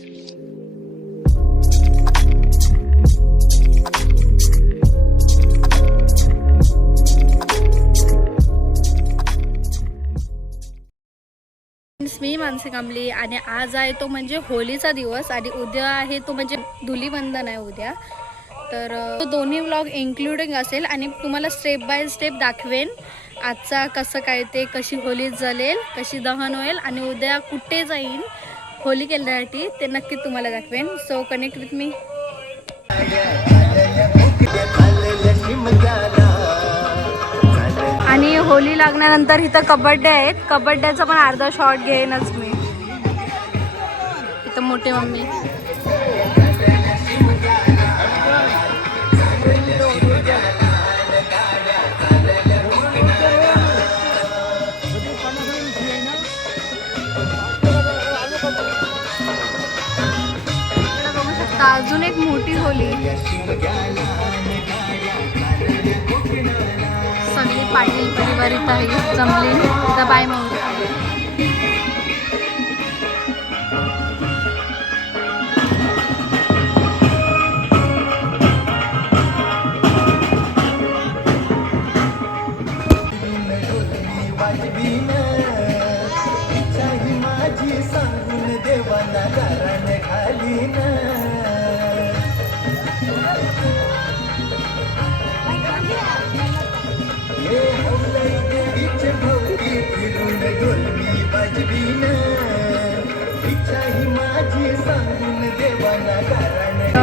मी मानसी कांबली आणि आज आहे तो म्हणजे होलीचा दिवस आणि उद्या आहे तो म्हणजे धुलीवंदन आहे उद्या. तर दोन्ही व्लॉग इन्क्लुडिंग असेल आणि तुम्हाला स्टेप बाय स्टेप दाखवेन आजचा कसं काय ते, कशी होली जलेल, कशी दहन होईल आणि उद्या कुठे जाईन होली खेळण्यासाठी ते नक्की तुम्हाला दाखवेन. So connect with me. आणि होली लागल्यानंतर इथं कबड्ड्या आहेत. कबड्ड्याचा पण अर्धा शॉट घेईनच मी. इथं मोठी मम्मी. अजून एक मोठी होली. सगळी पाटील परिवार इथं आहे जमली. इथं बाय मावशी.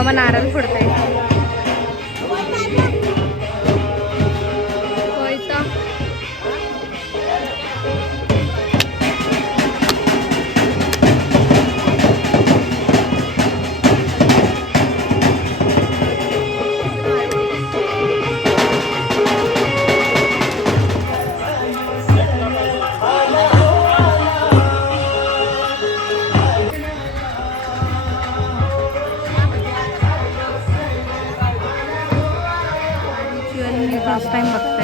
मग नारळ फोडताय. फर्स्ट टाइम बघताय.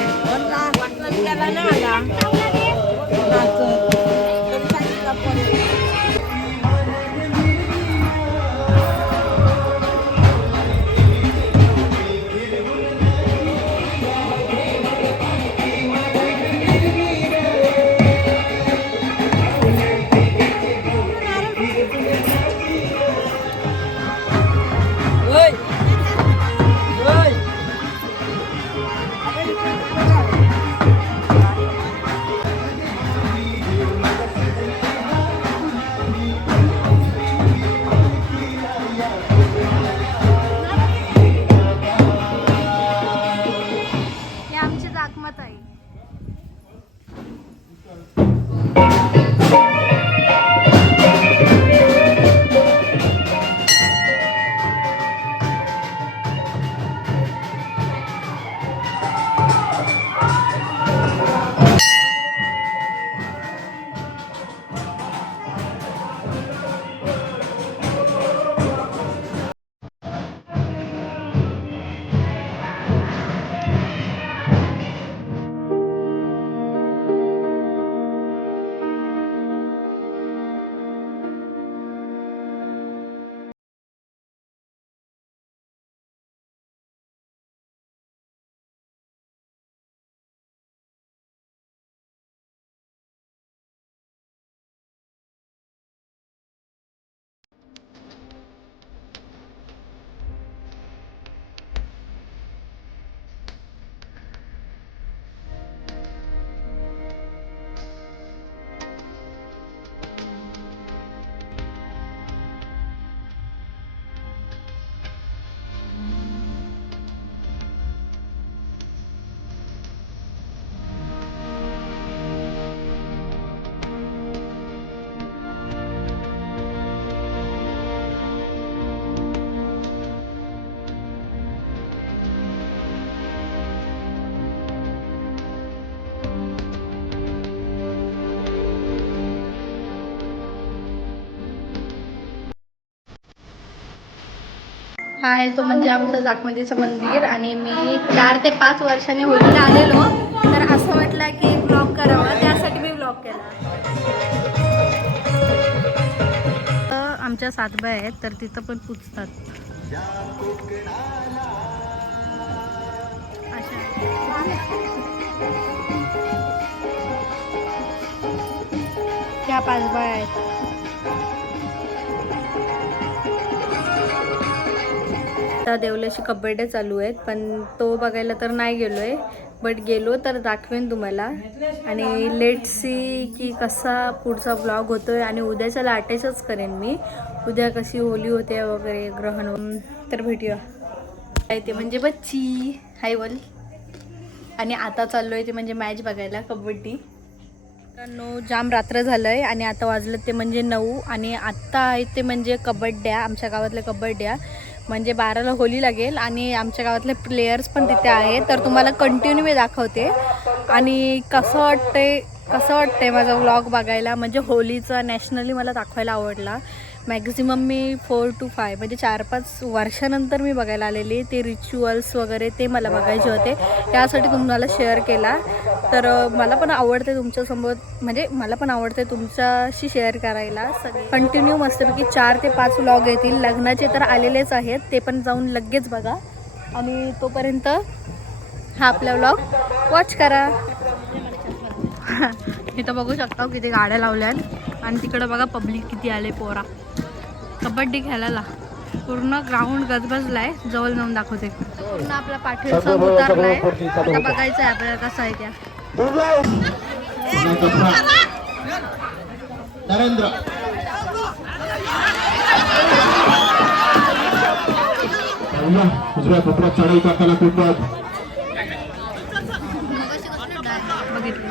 हा आहे तो म्हणजे आमचं जाखमतीचं मंदिर. आणि मी 4 ते 5 वर्षांनी होळीला आलेलो, तर असं वाटलं की ब्लॉग करावा, त्यासाठी मी ब्लॉग केला. आमच्या सातबाई आहेत तर तिथं पण पुजतात. ह्या 5 बाया आहेत. आता देवल्याची कबड्ड्या चालू आहेत पण तो बघायला तर नाही गेलोय, बट गेलो तर दाखवेन तुम्हाला. आणि लेट सी की कसा पुढचा ब्लॉग होतोय. आणि उद्याच्या लाटेचंच करेन मी, उद्या कशी होली होते वगैरे ग्रहण. तर भेटूया. ते म्हणजे बच्ची हाय बोल. आणि आता चाललो आहे ते म्हणजे मॅच बघायला कबड्डी. जाम रात्र झालंय आणि आता वाजलं ते म्हणजे 9. आणि आत्ता आहे ते म्हणजे कबड्ड्या, आमच्या गावातल्या कबड्ड्या. म्हणजे 12ला होली लागेल आणि आमच्या गावातले प्लेयर्स पण तिथे आहेत. तर तुम्हाला कंटिन्यू मी दाखवते. आणि कसं वाटतंय माझा व्लॉग बघायला. म्हणजे होलीचा नॅशनली मला दाखवायला आवडला. मॅक्झिमम मी 4 to 5 म्हणजे 4-5 वर्षानंतर मी बघायला आलेली. ते रिच्युअल्स वगैरे ते मला बघायचे होते, त्यासाठी तुम्हाला शेअर केला. तर मला पण आवडते तुमच्यासमोर, म्हणजे मला पण आवडते तुमच्याशी शेअर करायला. सगळे कंटिन्यू मस्तपैकी 4 ते 5 व्लॉग येतील. लग्नाचे तर आलेलेच आहेत, ते पण जाऊन लगेच बघा. आणि तोपर्यंत हा आपला व्लॉग वॉच करा. इथं बघू शकता किती गाड्या लावल्या. आणि तिकडं बघा पब्लिक किती आले. पोरा कबड्डी खेळायला पूर्ण ग्राउंड गजबजलाय. जवळ जाऊन दाखवते. पूर्ण आपला पाठीवर संघ उतारलाय. आता बघायचं आहे आपल्याला कसं आहे त्या. नरेंद्र उजव्या कोपऱ्यात चढाई करताना खूपच बघितलं.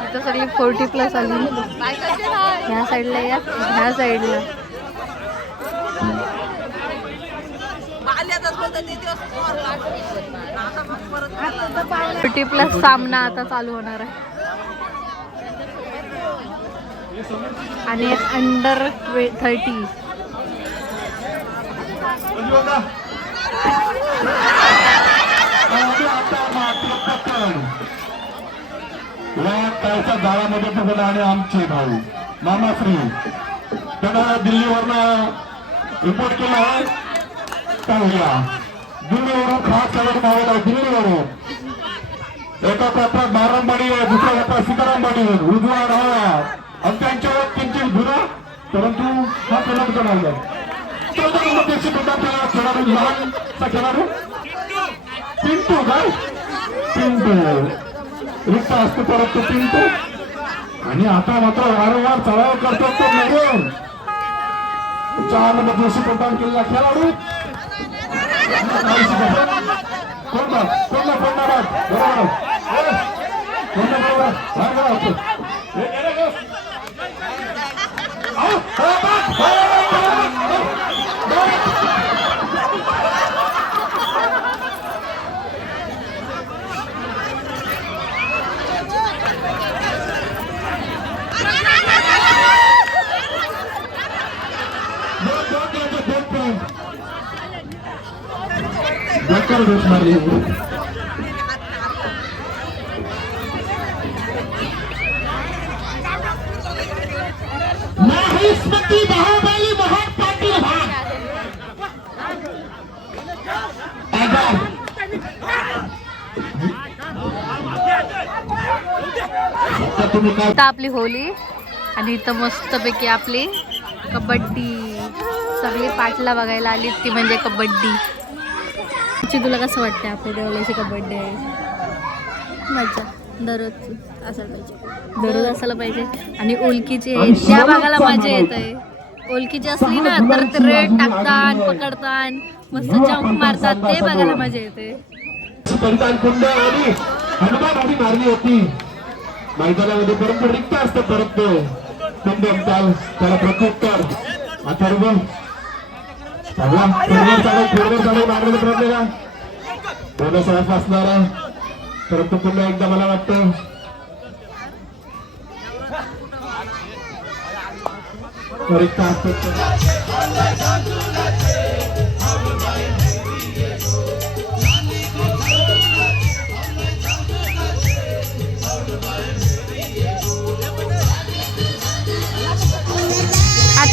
आता सगळी 40+ आली. ह्या साईडला या, ह्या साईडला. 40+ सामना आता चालू होणार आहे. आणि अंडर 30. त्याच्या गाळामध्ये पकडला. आणि आमचे भाऊ मामाश्री त्यांना दिल्लीवरनं रिपोर्ट केला आहे. दिल्लीवरून खास सगळं मावला. दिल्लीवरून एका कोपऱ्यात बारामवाडी आहे, दुसऱ्या कोपऱ्यात सीतारामवाडी, उजवा डावा आणि त्यांच्यावर किंचित धुरा. परंतु हा पेनल्टी बनवला. खेळाडू लहानचा खेळाडू पिंटू काय पिंटू रिक्त असतो परत तो पिंटू. आणि आता मात्र वारंवार चढाव करतो तो नवीन 4 नंबर दिवशी प्रदान केलेला खेळाडू. कोणता कोणता कोणता बरोबर मारली. माहिष्मती बाहुबली मोहन पाटील आता आपली होली. आणि इथं मस्तपैकी आपली कबड्डी. सगळी पाटला बघायला आली ती म्हणजे कबड्डी. तुला कसं वाटतं आपल्या देवल्याची कबड्डी आहे? मजा दररोज असायला पाहिजे, दररोज असायला पाहिजे. आणि ओळखीची आहे त्या भागाला मजा येत आहे. ओळखीची असली ना तर ते रेड टाकतात, पकडतात, मस्त जंप मारतात, ते बघायला मजा येते. मारली होती मैदानामध्ये परंतु रिक्त असतं. परत त्याला प्रत्युत्तर अथर्व असणार. परंतु पुन्हा एकदा मला वाटतं रिक्त असतं.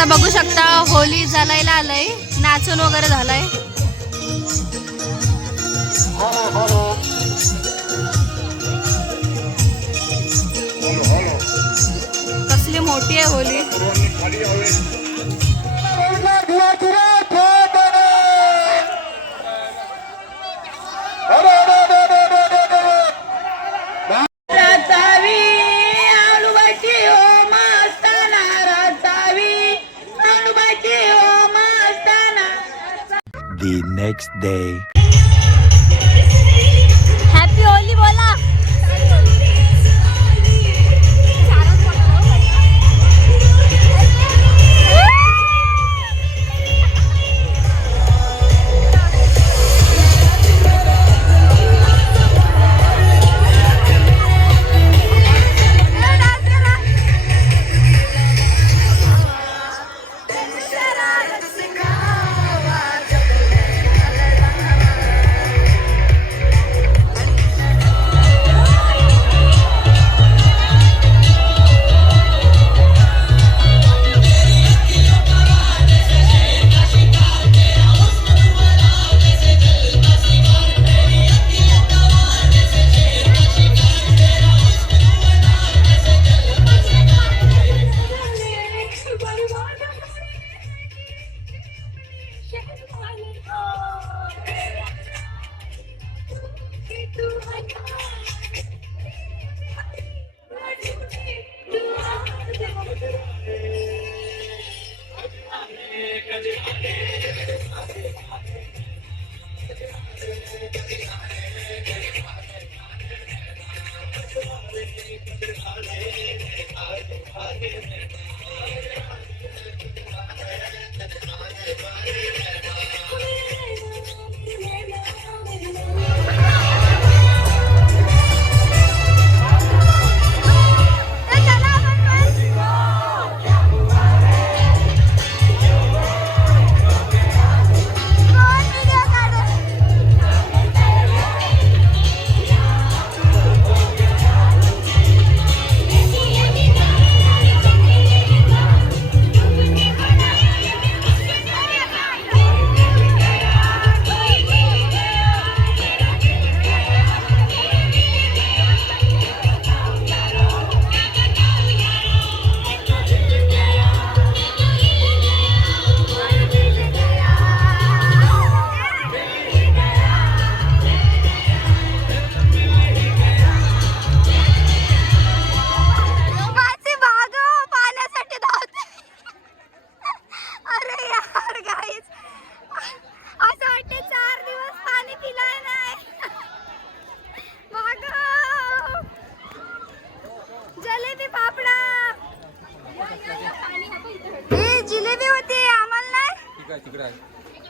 आता बघू शकता होली जलायला आलंय, नाचून वगैरे झालंय. कसली मोठी आहे Holy. The next day. Happy Holy बोला.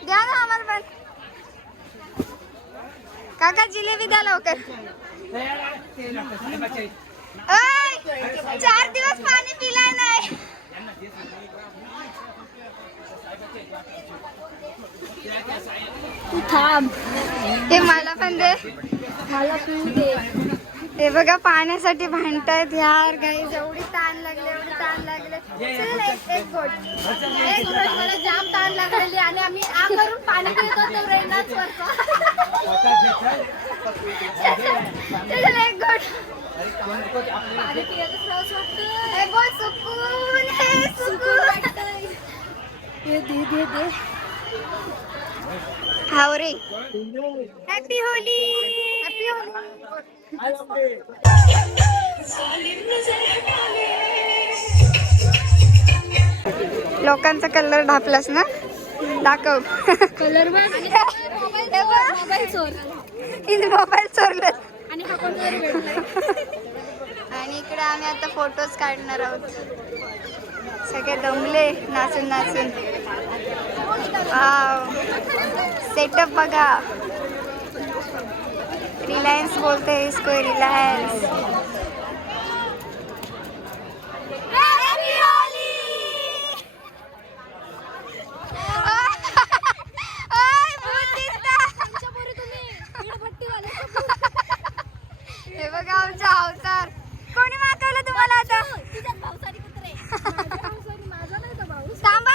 द्या ना आम्हाला पण. काका जिलेबी द्या लवकर. 4 दिवस पाणी पिलाय नाही. थांब, ते मला पण दे. मला पण दे. हे बघा पाण्यासाठी भांडतायत यार गाईज. एवढी ताण लागले, एवढी ताण लागले. चल एक गोट मला जाम ताण लागलेली आणि आम्ही करून पाणी पित होतो रेनाच वरतो. चल एक गोट पाणी पियाचं फ्रेश वाटतं. हे बघ सुकून, हे सुकून. दे दे दे दे. हाव रे. हॅपी होली. हॅपी होली. लोकांचा कलर ढापलास ना. दाखव कलर. मोबाईल चोरलं. आणि इकडे आम्ही आता फोटोज काढणार आहोत. सगळे दमले नाचून नाचून. सेटअप बघा. रिलायंस बोलते हैं इसको, रिलायंस. हे बघा आमचा अवतार. कोणी मागवलं तुम्हाला आता? थांबा